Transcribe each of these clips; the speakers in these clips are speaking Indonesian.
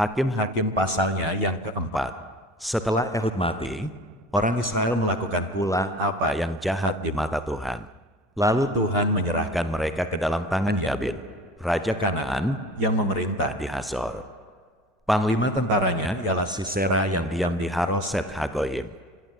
Hakim-Hakim pasalnya yang keempat. Setelah Ehud mati, orang Israel melakukan pula apa yang jahat di mata Tuhan. Lalu Tuhan menyerahkan mereka ke dalam tangan Yabin, raja Kanaan yang memerintah di Hazor. Panglima tentaranya ialah Sisera yang diam di Haroset Hagoyim.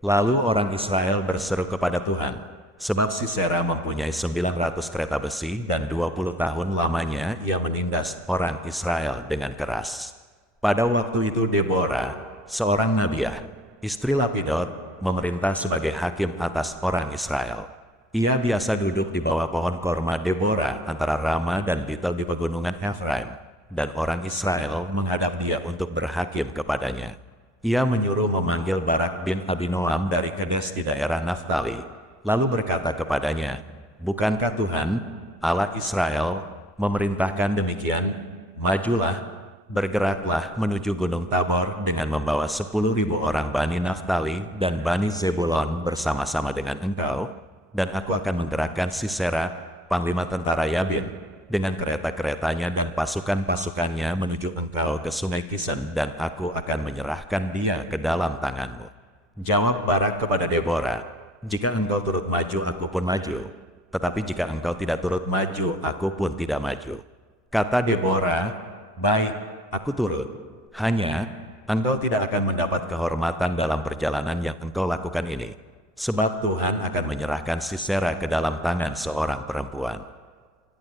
Lalu orang Israel berseru kepada Tuhan, sebab Sisera mempunyai 900 kereta besi dan 20 tahun lamanya ia menindas orang Israel dengan keras. Pada waktu itu Deborah, seorang nabiah, istri Lapidot, memerintah sebagai hakim atas orang Israel. Ia biasa duduk di bawah pohon korma Deborah antara Rama dan Betel di pegunungan Efraim, dan orang Israel menghadap dia untuk berhakim kepadanya. Ia menyuruh memanggil Barak bin Abinoam dari Kedes di daerah Naftali, lalu berkata kepadanya, "Bukankah Tuhan, Allah Israel, memerintahkan demikian? Majulah, bergeraklah menuju Gunung Tabor dengan membawa 10.000 orang Bani Naftali dan Bani Zebulon bersama-sama dengan engkau, dan aku akan menggerakkan Sisera, panglima tentara Yabin, dengan kereta-keretanya dan pasukan-pasukannya menuju engkau ke sungai Kisen, dan aku akan menyerahkan dia ke dalam tanganmu." Jawab Barak kepada Deborah, "Jika engkau turut maju, aku pun maju. Tetapi jika engkau tidak turut maju, aku pun tidak maju." Kata Deborah, "Baik, aku turut. Hanya, engkau tidak akan mendapat kehormatan dalam perjalanan yang engkau lakukan ini, sebab Tuhan akan menyerahkan Sisera ke dalam tangan seorang perempuan."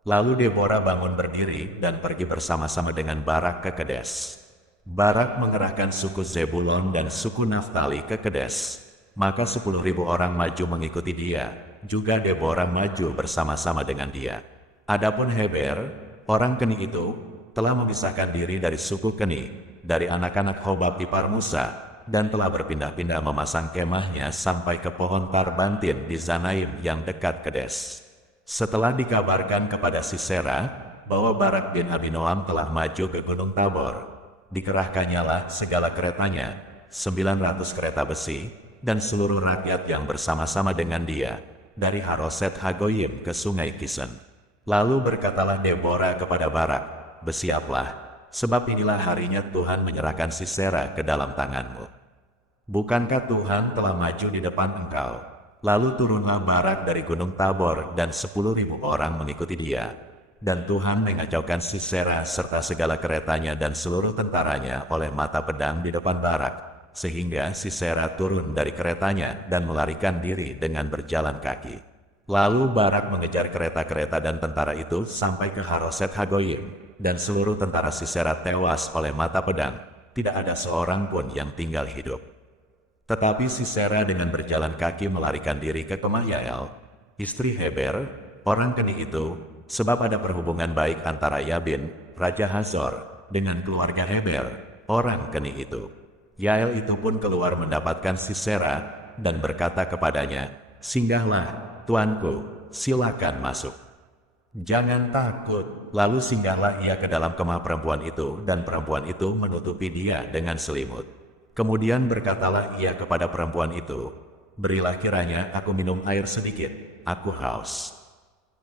Lalu Deborah bangun berdiri dan pergi bersama-sama dengan Barak ke Kedes. Barak mengerahkan suku Zebulon dan suku Naftali ke Kedes. Maka 10.000 orang maju mengikuti dia, juga Deborah maju bersama-sama dengan dia. Adapun Heber, orang Keni itu, telah memisahkan diri dari suku Keni, dari anak-anak Hobab ipar Musa, dan telah berpindah-pindah memasang kemahnya sampai ke pohon Tarbantin di Zanaim yang dekat Kedes. Setelah dikabarkan kepada Sisera bahwa Barak bin Abinoam telah maju ke Gunung Tabor, dikerahkannyalah segala keretanya, 900 kereta besi, dan seluruh rakyat yang bersama-sama dengan dia, dari Haroset Hagoyim ke sungai Kisen. Lalu berkatalah Deborah kepada Barak, "Bersiaplah, sebab inilah harinya Tuhan menyerahkan Sisera ke dalam tanganmu. Bukankah Tuhan telah maju di depan engkau?" Lalu turunlah Barak dari Gunung Tabor dan 10.000 orang mengikuti dia. Dan Tuhan mengacaukan Sisera serta segala keretanya dan seluruh tentaranya oleh mata pedang di depan Barak, sehingga Sisera turun dari keretanya dan melarikan diri dengan berjalan kaki. Lalu Barak mengejar kereta-kereta dan tentara itu sampai ke Haroset Hagoyim, dan seluruh tentara Sisera tewas oleh mata pedang, tidak ada seorang pun yang tinggal hidup. Tetapi Sisera dengan berjalan kaki melarikan diri ke kemah Yael, istri Heber, orang Keni itu, sebab ada perhubungan baik antara Yabin, Raja Hazor, dengan keluarga Heber, orang Keni itu. Yael itu pun keluar mendapatkan Sisera, dan berkata kepadanya, "Singgahlah, tuanku, silakan masuk. Jangan takut." Lalu singgahlah ia ke dalam kemah perempuan itu, dan perempuan itu menutupi dia dengan selimut. Kemudian berkatalah ia kepada perempuan itu, "Berilah kiranya aku minum air sedikit, aku haus."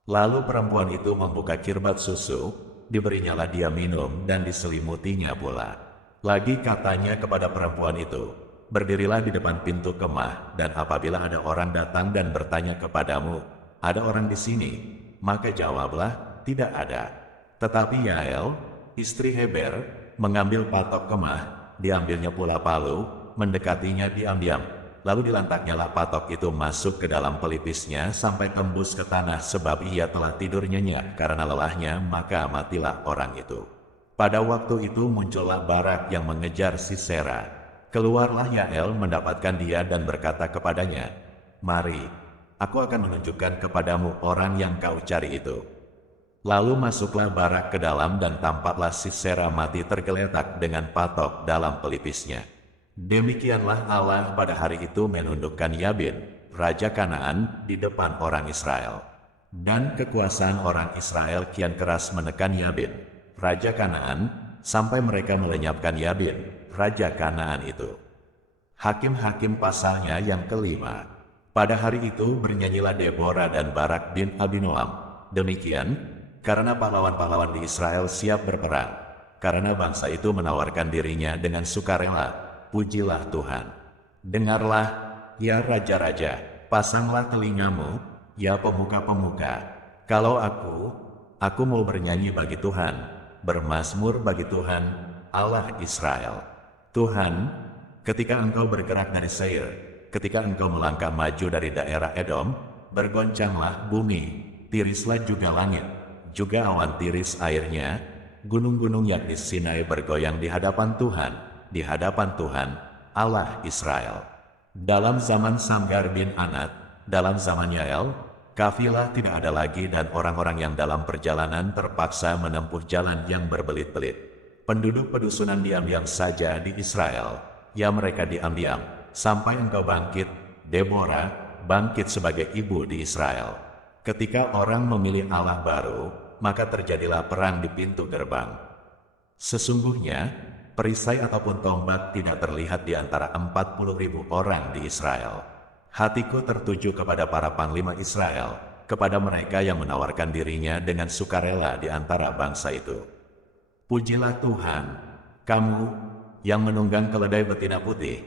Lalu perempuan itu membuka kirbat susu, diberinyalah dia minum dan diselimutinya pula. Lagi katanya kepada perempuan itu, "Berdirilah di depan pintu kemah, dan apabila ada orang datang dan bertanya kepadamu, 'Ada orang di sini?' maka jawablah, 'Tidak ada.'" Tetapi Yael, istri Heber, mengambil patok kemah, diambilnya pula palu, mendekatinya diam-diam, lalu dilantaknyalah patok itu masuk ke dalam pelipisnya sampai tembus ke tanah, sebab ia telah tidur nyenyak karena lelahnya, maka matilah orang itu. Pada waktu itu muncullah Barak yang mengejar Sisera. Keluarlah Yael mendapatkan dia dan berkata kepadanya, "Mari, aku akan menunjukkan kepadamu orang yang kau cari itu." Lalu masuklah Barak ke dalam dan tampaklah Sisera mati tergeletak dengan patok dalam pelipisnya. Demikianlah Allah pada hari itu menundukkan Yabin, raja Kanaan, di depan orang Israel. Dan kekuasaan orang Israel kian keras menekan Yabin, raja Kanaan, sampai mereka melenyapkan Yabin, raja Kanaan itu. Hakim-Hakim pasalnya yang kelima. Pada hari itu bernyanyilah Deborah dan Barak bin Abinoam. Demikian, karena pahlawan-pahlawan di Israel siap berperang. karena bangsa itu menawarkan dirinya dengan sukarela. Pujilah Tuhan. Dengarlah, ya raja-raja, pasanglah telingamu, ya pemuka-pemuka. Kalau aku mau bernyanyi bagi Tuhan, bermazmur bagi Tuhan, Allah Israel. Tuhan, ketika engkau bergerak dari Seir, ketika engkau melangkah maju dari daerah Edom, bergoncanglah bumi, tirislah juga langit, juga awan tiris airnya, gunung-gunung yang di Sinai bergoyang di hadapan Tuhan, Allah Israel. Dalam zaman Samgar bin Anat, dalam zaman Yael, kafilah tidak ada lagi dan orang-orang yang dalam perjalanan terpaksa menempuh jalan yang berbelit-belit. Penduduk pedusunan diam-diam saja di Israel, ya mereka diam-diam, sampai engkau bangkit, Deborah, bangkit sebagai ibu di Israel. Ketika orang memilih Allah baru, maka terjadilah perang di pintu gerbang. Sesungguhnya, perisai ataupun tombak tidak terlihat di antara 40.000 orang di Israel. Hatiku tertuju kepada para panglima Israel, kepada mereka yang menawarkan dirinya dengan sukarela di antara bangsa itu. Pujilah Tuhan, kamu yang menunggang keledai betina putih,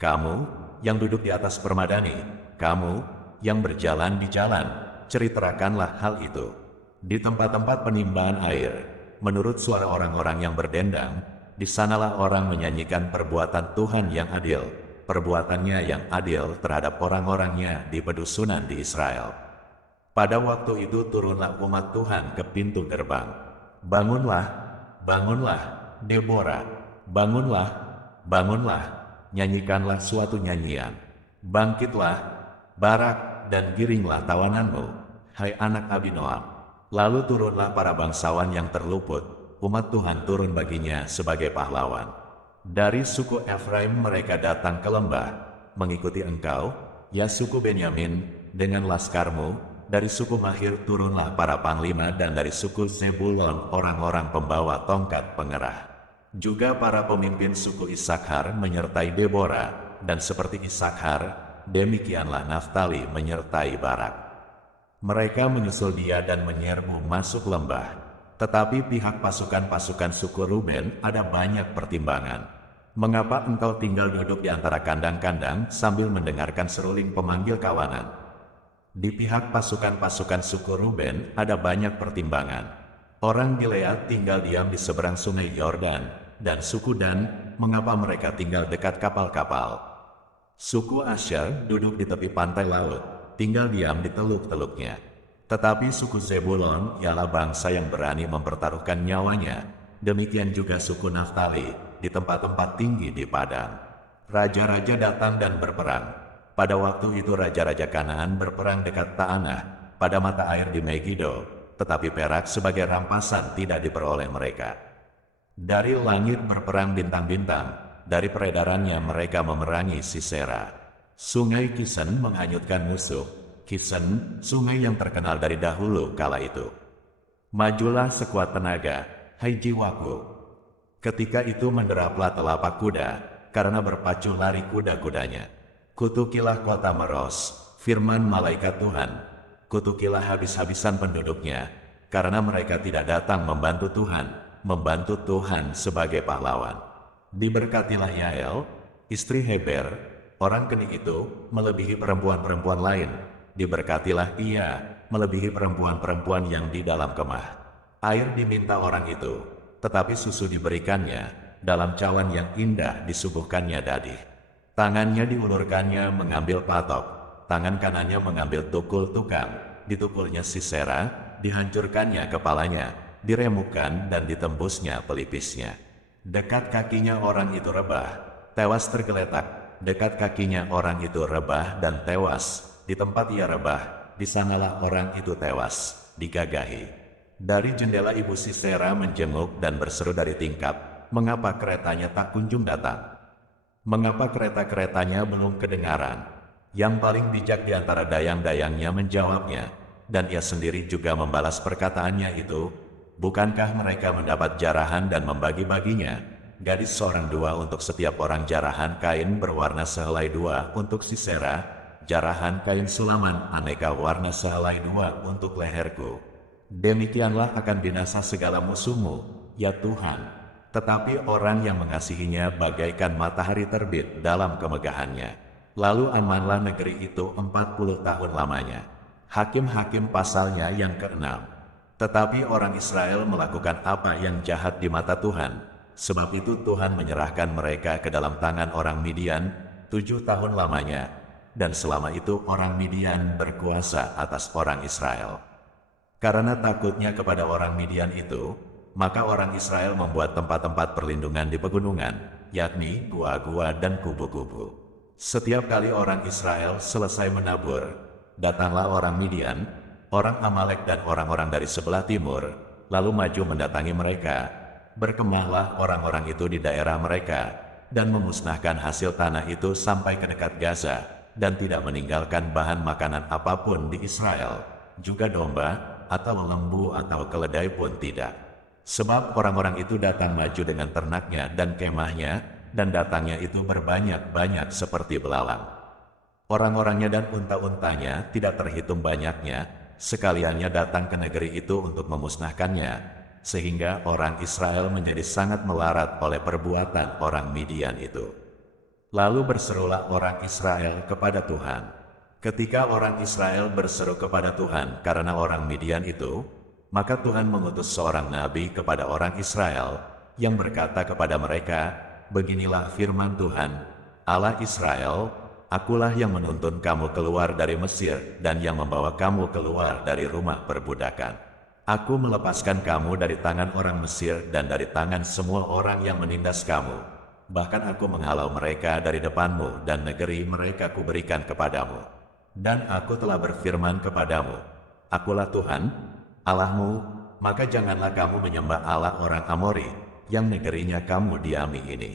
kamu yang duduk di atas permadani, kamu yang berjalan di jalan, ceritakanlah hal itu. Di tempat-tempat penimbangan air, menurut suara orang-orang yang berdendang, di sanalah orang menyanyikan perbuatan Tuhan yang adil, perbuatannya yang adil terhadap orang-orangnya di pedusunan di Israel. Pada waktu itu turunlah umat Tuhan ke pintu gerbang. Bangunlah, bangunlah, Deborah, bangunlah, bangunlah, nyanyikanlah suatu nyanyian. Bangkitlah, Barak, dan giringlah tawananmu, hai anak Abinoam. Lalu turunlah para bangsawan yang terluput, umat Tuhan turun baginya sebagai pahlawan. Dari suku Efraim mereka datang ke lembah, mengikuti engkau, ya suku Benyamin, dengan laskarmu. Dari suku Mahir turunlah para panglima dan dari suku Zebulon orang-orang pembawa tongkat pengerah. Juga para pemimpin suku Isakhar menyertai Deborah, dan seperti Isakhar, demikianlah Naftali menyertai Barak. Mereka menyusul dia dan menyerbu masuk lembah. Tetapi pihak pasukan-pasukan suku Ruben ada banyak pertimbangan. Mengapa engkau tinggal duduk di antara kandang-kandang sambil mendengarkan seruling pemanggil kawanan? Di pihak pasukan-pasukan suku Ruben ada banyak pertimbangan. Orang Gilead tinggal diam di seberang sungai Yordan, dan suku Dan, mengapa mereka tinggal dekat kapal-kapal? Suku Asher duduk di tepi pantai laut, tinggal diam di teluk-teluknya. Tetapi suku Zebulon ialah bangsa yang berani mempertaruhkan nyawanya. Demikian juga suku Naftali di tempat-tempat tinggi di padang. Raja-raja datang dan berperang. Pada waktu itu raja-raja Kanaan berperang dekat Ta'anah, pada mata air di Megido, tetapi perak sebagai rampasan tidak diperoleh mereka. Dari langit berperang bintang-bintang, dari peredarannya mereka memerangi Sisera. Sungai Kisen menghanyutkan musuh. Kisen, sungai yang terkenal dari dahulu kala itu. Majulah sekuat tenaga, hai jiwaku. Ketika itu menderaplah telapak kuda, karena berpacu lari kuda-kudanya. Kutukilah kota Meros, firman malaikat Tuhan. Kutukilah habis-habisan penduduknya, karena mereka tidak datang membantu Tuhan sebagai pahlawan. Diberkatilah Yael, istri Heber, orang kening itu, melebihi perempuan-perempuan lain. Diberkatilah ia, melebihi perempuan-perempuan yang di dalam kemah. Air diminta orang itu, tetapi susu diberikannya, dalam cawan yang indah disuguhkannya dadih. Tangannya diulurkannya mengambil patok, tangan kanannya mengambil tukul tukang, ditukulnya Sisera, dihancurkannya kepalanya, diremukkan dan ditembusnya pelipisnya. Dekat kakinya orang itu rebah, tewas tergeletak, dekat kakinya orang itu rebah dan tewas. Di tempat ia rebah, di sanalah orang itu tewas, digagahi. Dari jendela ibu Sisera menjenguk dan berseru dari tingkap, mengapa keretanya tak kunjung datang? Mengapa kereta-keretanya belum kedengaran? Yang paling bijak di antara dayang-dayangnya menjawabnya, dan ia sendiri juga membalas perkataannya itu, bukankah mereka mendapat jarahan dan membagi-baginya? Gadis seorang dua untuk setiap orang, jarahan kain berwarna sehelai dua untuk Sisera, jarahan kain sulaman aneka warna sehelai dua untuk leherku. Demikianlah akan binasa segala musuhmu, ya Tuhan. tetapi orang yang mengasihinya bagaikan matahari terbit dalam kemegahannya. Lalu amanlah negeri itu 40 tahun lamanya. Hakim-Hakim pasalnya yang ke-6. Tetapi orang Israel melakukan apa yang jahat di mata Tuhan. Sebab itu Tuhan menyerahkan mereka ke dalam tangan orang Midian 7 tahun lamanya. Dan selama itu orang Midian berkuasa atas orang Israel. Karena takutnya kepada orang Midian itu, maka orang Israel membuat tempat-tempat perlindungan di pegunungan, yakni gua-gua dan kubu-kubu. Setiap kali orang Israel selesai menabur, datanglah orang Midian, orang Amalek dan orang-orang dari sebelah timur, lalu maju mendatangi mereka. Berkemahlah orang-orang itu di daerah mereka, dan memusnahkan hasil tanah itu sampai ke dekat Gaza, dan tidak meninggalkan bahan makanan apapun di Israel, juga domba, atau lembu atau keledai pun tidak. Sebab orang-orang itu datang maju dengan ternaknya dan kemahnya, dan datangnya itu berbanyak-banyak seperti belalang. Orang-orangnya dan unta-untanya tidak terhitung banyaknya, sekaliannya datang ke negeri itu untuk memusnahkannya, sehingga orang Israel menjadi sangat melarat oleh perbuatan orang Midian itu. Lalu berserulah orang Israel kepada Tuhan. Ketika orang Israel berseru kepada Tuhan karena orang Midian itu, maka Tuhan mengutus seorang nabi kepada orang Israel yang berkata kepada mereka, "Beginilah firman Tuhan, Allah Israel, Akulah yang menuntun kamu keluar dari Mesir dan yang membawa kamu keluar dari rumah perbudakan. Aku melepaskan kamu dari tangan orang Mesir dan dari tangan semua orang yang menindas kamu. Bahkan aku menghalau mereka dari depanmu dan negeri mereka kuberikan kepadamu. Dan aku telah berfirman kepadamu, Akulah Tuhan, Allahmu, maka janganlah kamu menyembah Allah orang Amori, yang negerinya kamu diami ini.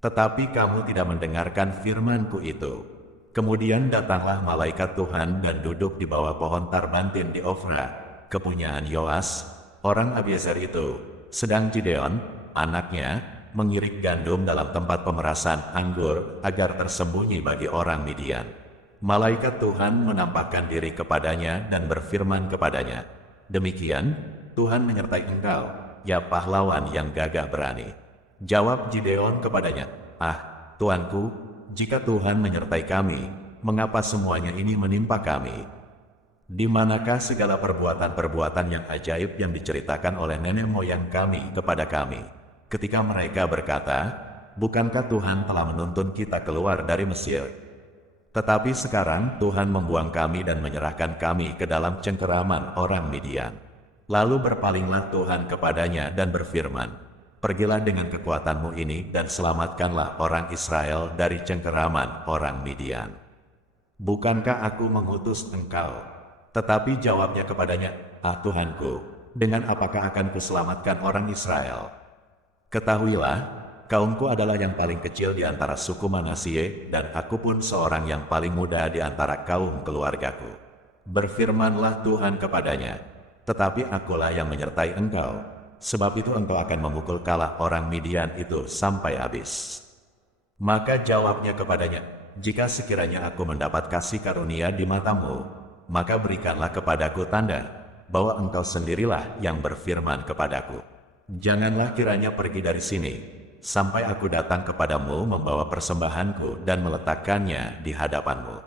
Tetapi kamu tidak mendengarkan firmanku itu. Kemudian datanglah malaikat Tuhan dan duduk di bawah pohon tarbantin di Ofra, kepunyaan Yoas, orang Abiezer itu, sedang Gideon, anaknya, mengirik gandum dalam tempat pemerasan anggur agar tersembunyi bagi orang Midian. Malaikat Tuhan menampakkan diri kepadanya dan berfirman kepadanya, "Demikian, Tuhan menyertai engkau, ya pahlawan yang gagah berani." Jawab Gideon kepadanya, "Ah, Tuanku, jika Tuhan menyertai kami, mengapa semuanya ini menimpa kami? Di manakah segala perbuatan-perbuatan yang ajaib yang diceritakan oleh nenek moyang kami kepada kami, ketika mereka berkata, bukankah Tuhan telah menuntun kita keluar dari Mesir? Tetapi sekarang Tuhan membuang kami dan menyerahkan kami ke dalam cengkeraman orang Midian." Lalu berpalinglah Tuhan kepadanya dan berfirman, "Pergilah dengan kekuatanmu ini dan selamatkanlah orang Israel dari cengkeraman orang Midian. Bukankah aku mengutus engkau?" Tetapi jawabnya kepadanya, "Ah Tuhanku, dengan apakah akan kuselamatkan orang Israel? Ketahuilah, kaumku adalah yang paling kecil di antara suku Manasye, dan aku pun seorang yang paling muda di antara kaum keluargaku." Berfirmanlah Tuhan kepadanya, "Tetapi akulah yang menyertai engkau, sebab itu engkau akan memukul kalah orang Midian itu sampai habis." Maka jawabnya kepadanya, "Jika sekiranya aku mendapat kasih karunia di matamu, maka berikanlah kepadaku tanda, bahwa engkau sendirilah yang berfirman kepadaku. Janganlah kiranya pergi dari sini, sampai aku datang kepadamu membawa persembahanku dan meletakkannya di hadapanmu."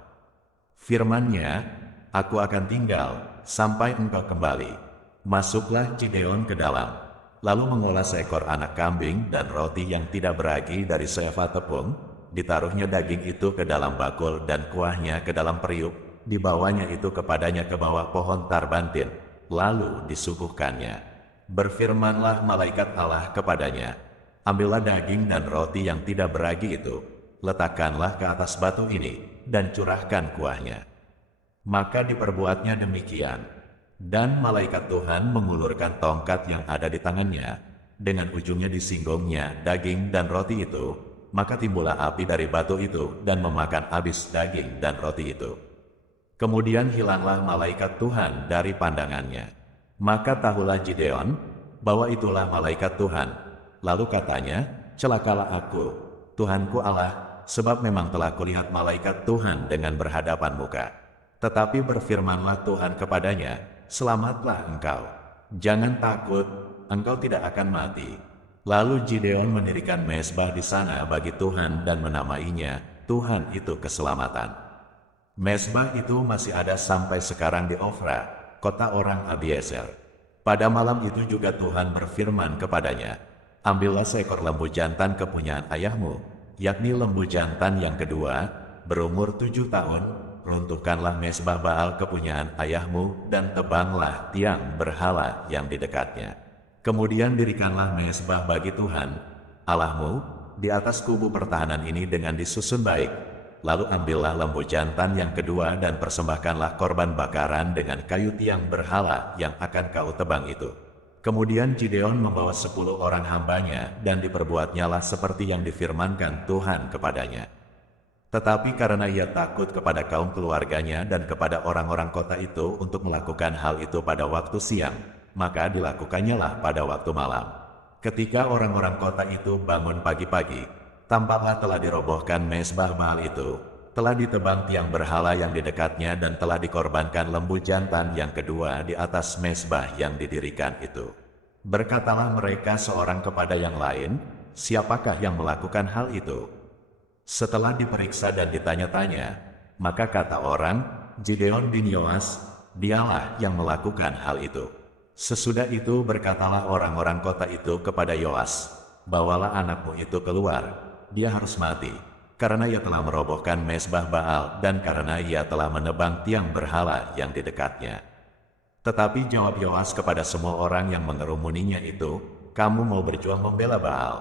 Firman-Nya, "Aku akan tinggal sampai engkau kembali." Masuklah Gideon ke dalam, lalu mengolah seekor anak kambing dan roti yang tidak beragi dari seefah tepung, ditaruhnya daging itu ke dalam bakul dan kuahnya ke dalam periuk, dibawanya itu kepadanya ke bawah pohon tarbantin, lalu disuguhkannya. Berfirmanlah malaikat Allah kepadanya, "Ambillah daging dan roti yang tidak beragi itu, letakkanlah ke atas batu ini, dan curahkan kuahnya." Maka diperbuatnya demikian. Dan malaikat Tuhan mengulurkan tongkat yang ada di tangannya, dengan ujungnya disinggungnya daging dan roti itu, maka timbullah api dari batu itu dan memakan habis daging dan roti itu. Kemudian hilanglah malaikat Tuhan dari pandangannya. Maka tahulah Gideon bahwa itulah malaikat Tuhan. Lalu katanya, "Celakalah aku, Tuhanku Allah, sebab memang telah kulihat malaikat Tuhan dengan berhadapan muka." Tetapi berfirmanlah Tuhan kepadanya, "Selamatlah engkau, jangan takut, engkau tidak akan mati. Lalu Gideon mendirikan mezbah di sana bagi Tuhan dan menamainya, Tuhan itu keselamatan. Mezbah itu masih ada sampai sekarang di Ofra, kota orang Abiezer. Pada malam itu juga Tuhan berfirman kepadanya, ambillah seekor lembu jantan kepunyaan ayahmu, yakni lembu jantan yang kedua, berumur 7 tahun, runtuhkanlah mezbah Baal kepunyaan ayahmu dan tebanglah tiang berhala yang di dekatnya. Kemudian dirikanlah mezbah bagi Tuhan, Allahmu, di atas kubu pertahanan ini dengan disusun baik. Lalu ambillah lembu jantan yang kedua dan persembahkanlah korban bakaran dengan kayu tiang berhala yang akan kau tebang itu. Kemudian Gideon membawa 10 orang hambanya dan diperbuatnyalah seperti yang difirmankan Tuhan kepadanya. Tetapi karena ia takut kepada kaum keluarganya dan kepada orang-orang kota itu untuk melakukan hal itu pada waktu siang, maka dilakukannya pada waktu malam. Ketika orang-orang kota itu bangun pagi-pagi, tampaklah telah dirobohkan mezbah Baal itu, telah ditebang tiang berhala yang di dekatnya dan telah dikorbankan lembu jantan yang kedua di atas mezbah yang didirikan itu. Berkatalah mereka seorang kepada yang lain, siapakah yang melakukan hal itu? Setelah diperiksa dan ditanya-tanya, maka kata orang, Gideon bin Yoas, dialah yang melakukan hal itu. Sesudah itu berkatalah orang-orang kota itu kepada Yoas, bawalah anakmu itu keluar, dia harus mati, karena ia telah merobohkan mezbah Baal dan karena ia telah menebang tiang berhala yang di dekatnya. Tetapi jawab Yoas kepada semua orang yang mengerumuninya itu, kamu mau berjuang membela Baal?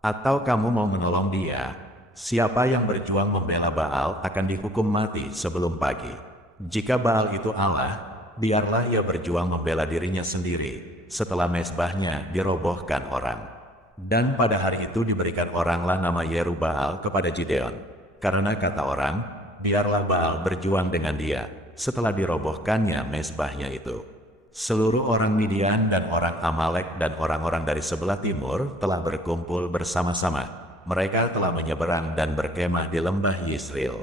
Atau kamu mau menolong dia? Siapa yang berjuang membela Baal akan dihukum mati sebelum pagi. Jika Baal itu Allah, biarlah ia berjuang membela dirinya sendiri, setelah mezbahnya dirobohkan orang. Dan pada hari itu diberikan oranglah nama Yerubbaal kepada Gideon. Karena kata orang, biarlah Baal berjuang dengan dia, setelah dirobohkannya mezbahnya itu. Seluruh orang Midian dan orang Amalek dan orang-orang dari sebelah timur telah berkumpul bersama-sama. Mereka telah menyeberang dan berkemah di lembah Yisril.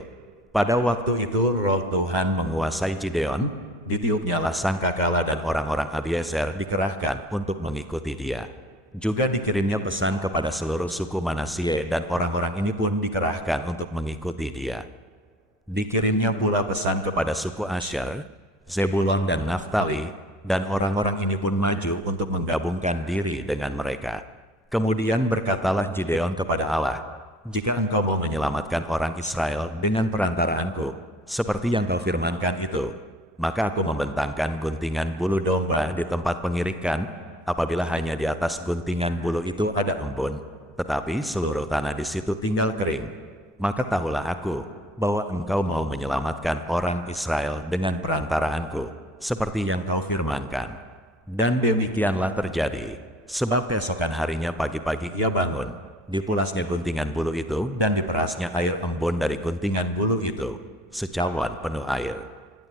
Pada waktu itu roh Tuhan menguasai Gideon, ditiupnyalah sangkakala dan orang-orang Abiezer dikerahkan untuk mengikuti dia. Juga dikirimnya pesan kepada seluruh suku Manasye dan orang-orang ini pun dikerahkan untuk mengikuti dia. Dikirimnya pula pesan kepada suku Asher, Zebulon dan Naftali, dan orang-orang ini pun maju untuk menggabungkan diri dengan mereka. Kemudian berkatalah Gideon kepada Allah, jika engkau mau menyelamatkan orang Israel dengan perantaraanku, seperti yang kau firmankan itu, maka aku membentangkan guntingan bulu domba di tempat pengirikan, apabila hanya di atas guntingan bulu itu ada embun, tetapi seluruh tanah di situ tinggal kering. Maka tahulah aku, bahwa engkau mau menyelamatkan orang Israel dengan perantaraanku, seperti yang kau firmankan. Dan demikianlah terjadi, sebab keesokan harinya pagi-pagi ia bangun, dipulasnya guntingan bulu itu dan diperasnya air embun dari guntingan bulu itu, secawan penuh air.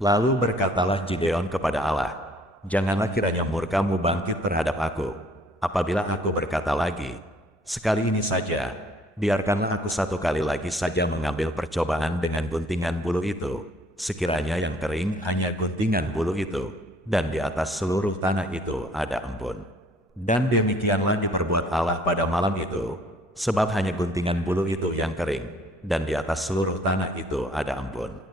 Lalu berkatalah Gideon kepada Allah, janganlah kiranya murkamu bangkit terhadap aku, apabila aku berkata lagi, sekali ini saja, biarkanlah aku satu kali lagi saja mengambil percobaan dengan guntingan bulu itu, sekiranya yang kering hanya guntingan bulu itu, dan di atas seluruh tanah itu ada embun. Dan demikianlah diperbuat Allah pada malam itu, sebab hanya guntingan bulu itu yang kering, dan di atas seluruh tanah itu ada embun.